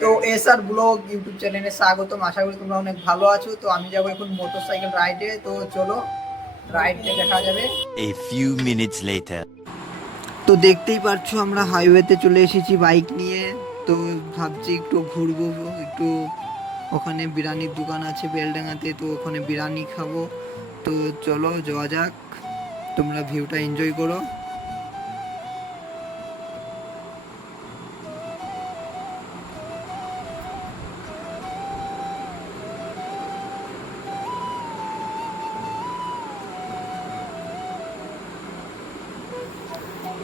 তো SR blog YouTube চ্যানেলে স্বাগতম। আশা করি তোমরা অনেক ভালো আছো। তো আমি যাবো এখন মোটরসাইকেল রাইডে, তো চলো রাইডে দেখা যাবে। A few minutes later. তো দেখতেই পাচ্ছ আমরা হাইওয়েতে চলে এসেছি বাইক নিয়ে। তো ভাবছি একটু ঘুরবো, একটু ওখানে বিরিয়ানির দোকান আছে বেলডাঙাতে, তো ওখানে বিরিয়ানি খাবো। তো চলো যাওয়া যাক, তোমরা ভিউটা এনজয় করো।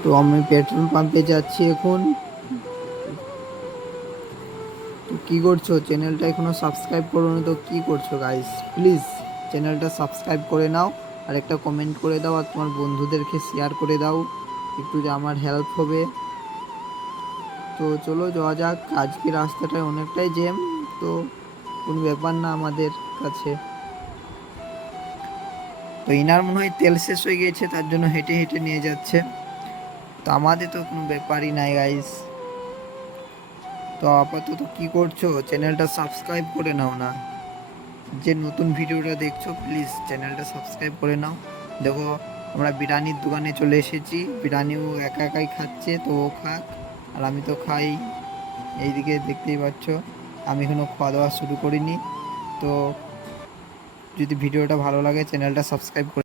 তো আমি পেট্রোল পাম্পে যাচ্ছি এখন। তো কী করছো? চ্যানেলটা এখনো সাবস্ক্রাইব করো না তো কী করছো গাইস? প্লিজ চ্যানেলটা সাবস্ক্রাইব করে নাও, আর একটা কমেন্ট করে দাও, আর তোমার বন্ধুদেরকে শেয়ার করে দাও, একটু যে আমার হেল্প হবে। তো চলো যাওয়া যাক। আজকে রাস্তাটায় অনেকটাই জ্যাম, তো কোনো ব্যাপার না আমাদের কাছে। তো ইনার মনে হয় তেল শেষ হয়ে গিয়েছে, তার জন্য হেঁটে হেঁটে নিয়ে যাচ্ছে। তো আমাদের তো কোনো ব্যাপারই নাই গাইস। তো আপাতত কি করছো? চ্যানেলটা সাবস্ক্রাইব করে নাও না। যে নতুন ভিডিওটা দেখছো প্লিজ চ্যানেলটা সাবস্ক্রাইব করে নাও। দেখো আমরা বিরিয়ানির দোকানে চলে এসেছি, বিরিয়ানিও একা একাই খাচ্ছে, তো ও খাক আর আমি তো খাই। এইদিকে দেখতেই পাচ্ছ আমি এখনও খাওয়া দাওয়া শুরু করিনি। তো যদি ভিডিওটা ভালো লাগে চ্যানেলটা সাবস্ক্রাইব করে